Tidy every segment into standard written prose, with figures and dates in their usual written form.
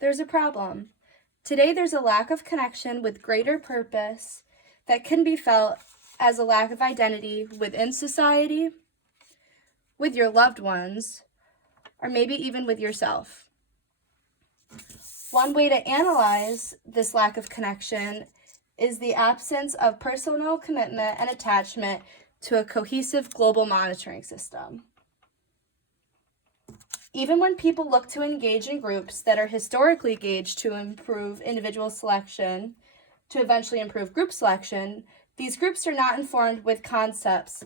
there's a problem. Today, there's a lack of connection with greater purpose that can be felt as a lack of identity within society, with your loved ones, or maybe even with yourself. One way to analyze this lack of connection is the absence of personal commitment and attachment to a cohesive global monitoring system. Even when people look to engage in groups that are historically gauged to improve individual selection, to eventually improve group selection, these groups are not informed with concepts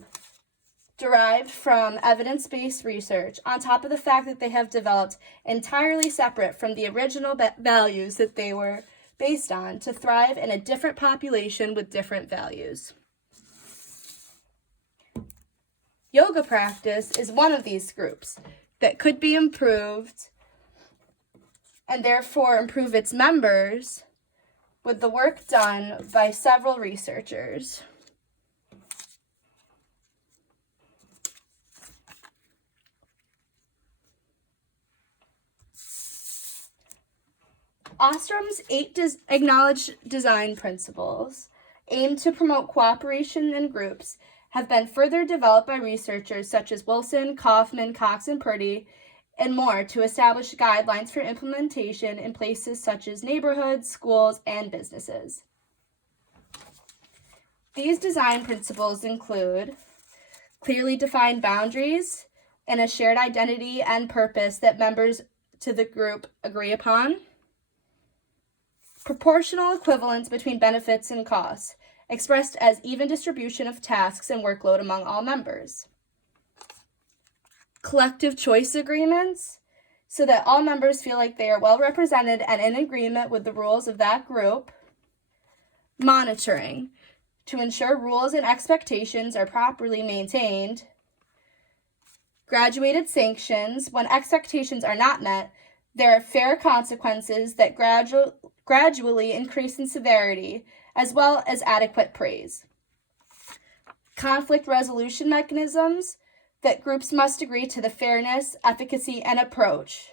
derived from evidence-based research, on top of the fact that they have developed entirely separate from the original values that they were based on to thrive in a different population with different values. Yoga practice is one of these groups that could be improved and therefore improve its members with the work done by several researchers. Ostrom's 8 acknowledged design principles aim to promote cooperation in groups have been further developed by researchers such as Wilson, Kaufman, Cox, and Purdy, and more to establish guidelines for implementation in places such as neighborhoods, schools, and businesses. These design principles include clearly defined boundaries and a shared identity and purpose that members to the group agree upon, proportional equivalence between benefits and costs, expressed as even distribution of tasks and workload among all members. Collective choice agreements, so that all members feel like they are well represented and in agreement with the rules of that group. Monitoring, to ensure rules and expectations are properly maintained. Graduated sanctions, when expectations are not met, there are fair consequences that gradually increase in severity, as well as adequate praise. Conflict resolution mechanisms, that groups must agree to the fairness, efficacy, and approach.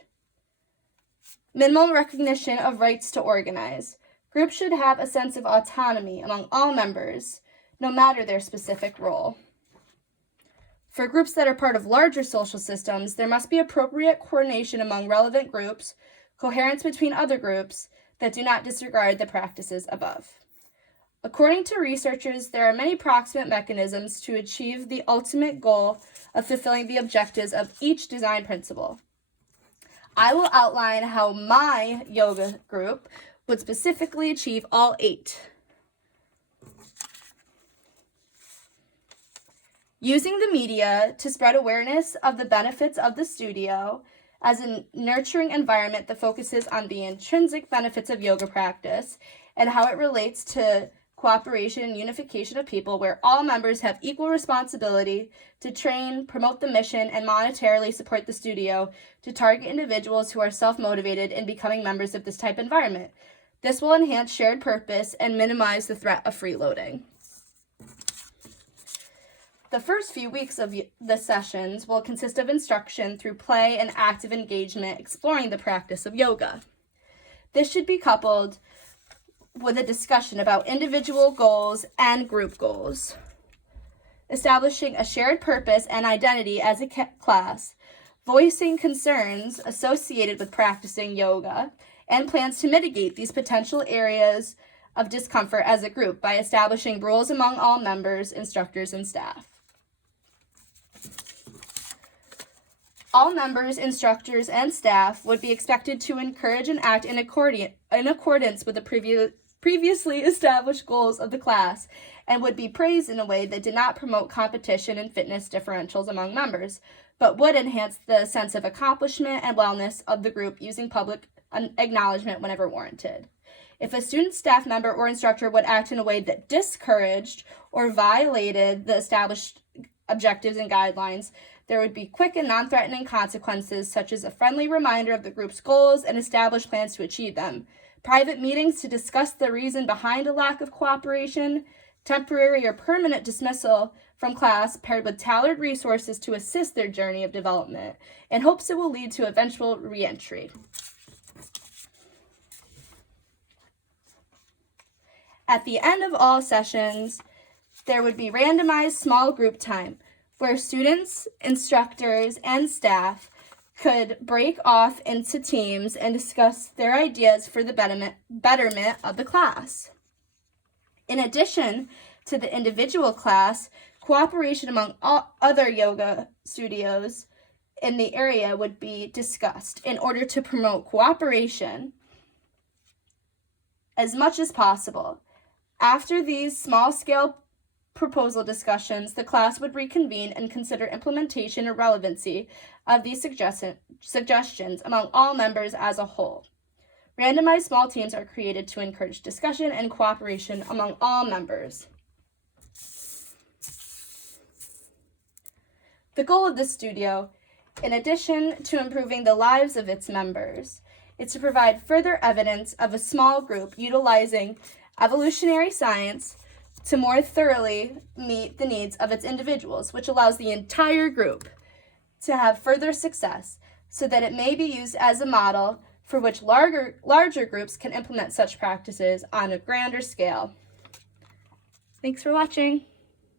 Minimal recognition of rights to organize. Groups should have a sense of autonomy among all members, no matter their specific role. For groups that are part of larger social systems, there must be appropriate coordination among relevant groups, coherence between other groups that do not disregard the practices above. According to researchers, there are many proximate mechanisms to achieve the ultimate goal of fulfilling the objectives of each design principle. I will outline how my yoga group would specifically achieve all 8. Using the media to spread awareness of the benefits of the studio as a nurturing environment that focuses on the intrinsic benefits of yoga practice and how it relates to cooperation and unification of people, where all members have equal responsibility to train, promote the mission, and monetarily support the studio to target individuals who are self-motivated in becoming members of this type of environment. This will enhance shared purpose and minimize the threat of freeloading. The first few weeks of the sessions will consist of instruction through play and active engagement exploring the practice of yoga. This should be coupled with a discussion about individual goals and group goals. Establishing a shared purpose and identity as a class, voicing concerns associated with practicing yoga, and plans to mitigate these potential areas of discomfort as a group by establishing rules among all members, instructors, and staff. All members, instructors, and staff would be expected to encourage and act in accordance with the previously established goals of the class and would be praised in a way that did not promote competition and fitness differentials among members, but would enhance the sense of accomplishment and wellness of the group using public acknowledgement whenever warranted. If a student, staff member, or instructor would act in a way that discouraged or violated the established objectives and guidelines, there would be quick and non-threatening consequences, such as a friendly reminder of the group's goals and established plans to achieve them, private meetings to discuss the reason behind a lack of cooperation, temporary or permanent dismissal from class paired with tailored resources to assist their journey of development, in hopes it will lead to eventual re-entry. At the end of all sessions, there would be randomized small group time where students, instructors, and staff could break off into teams and discuss their ideas for the betterment of the class. In addition to the individual class, cooperation among all other yoga studios in the area would be discussed in order to promote cooperation as much as possible. After these small-scale proposal discussions, the class would reconvene and consider implementation and relevancy of these suggestions among all members as a whole. Randomized small teams are created to encourage discussion and cooperation among all members. The goal of the studio, in addition to improving the lives of its members, is to provide further evidence of a small group utilizing evolutionary science to more thoroughly meet the needs of its individuals, which allows the entire group to have further success so that it may be used as a model for which larger groups can implement such practices on a grander scale. Thanks for watching.